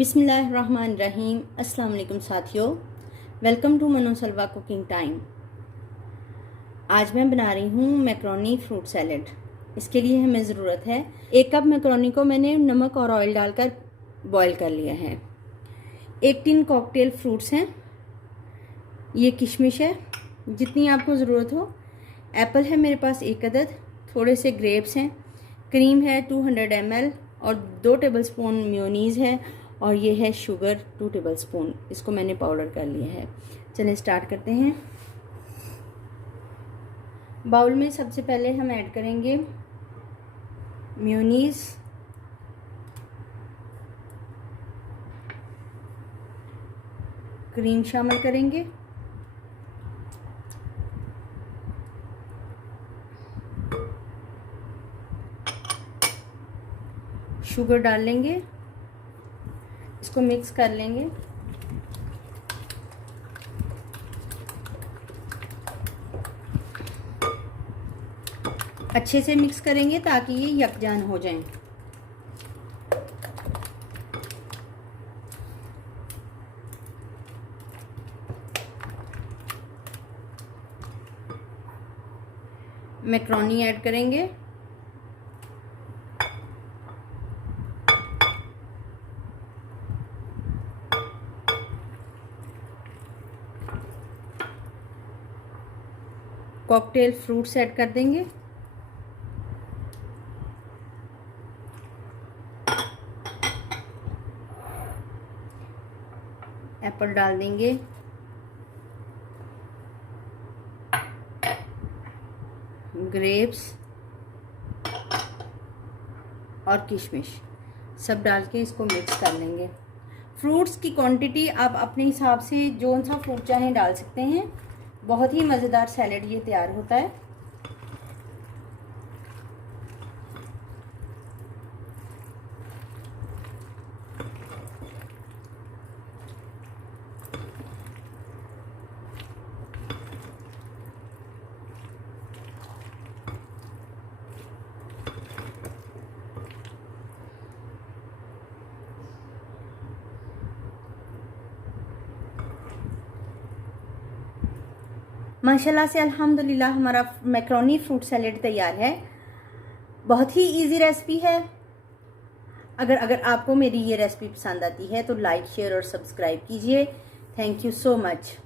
बिस्मिल्लाहिर्रहमानिर्रहीम। अस्सलाम वालेकुम साथियों, वेलकम टू मनो सलवा कुकिंग टाइम। आज मैं बना रही हूँ मैक्रोनी फ्रूट सैलेड। इसके लिए हमें ज़रूरत है 1 कप मैक्रोनी को मैंने नमक और ऑयल डालकर बॉईल कर लिया है। 1 टिन कॉकटेल फ्रूट्स हैं, ये किशमिश है जितनी आपको ज़रूरत हो। एप्पल है मेरे पास 1 अदद, थोड़े से ग्रेप्स हैं, क्रीम है 200 ml और 2 टेबलस्पून मेयोनीज़ है और ये है शुगर 2 टेबलस्पून। इसको मैंने पाउडर कर लिया है। चलिए स्टार्ट करते हैं। बाउल में सबसे पहले हम ऐड करेंगे मेयोनीज़, क्रीम शामिल करेंगे, शुगर डाल लेंगे, इसको मिक्स कर लेंगे। अच्छे से मिक्स करेंगे ताकि ये यकजान हो जाएं। मैक्रोनी ऐड करेंगे, कॉकटेल फ्रूट्स ऐड कर देंगे, एप्पल डाल देंगे, ग्रेप्स और किशमिश सब डाल के इसको मिक्स कर लेंगे। फ्रूट्स की क्वांटिटी आप अपने हिसाब से जो सा फ्रूट चाहें डाल सकते हैं। बहुत ही मज़ेदार सैलेड ये तैयार होता है। माशाल्लाह से अल्हम्दुलिल्लाह हमारा मैक्रोनी फ्रूट सैलेड तैयार है। बहुत ही इजी रेसिपी है। अगर आपको मेरी ये रेसिपी पसंद आती है तो लाइक, शेयर और सब्सक्राइब कीजिए। Thank you so much.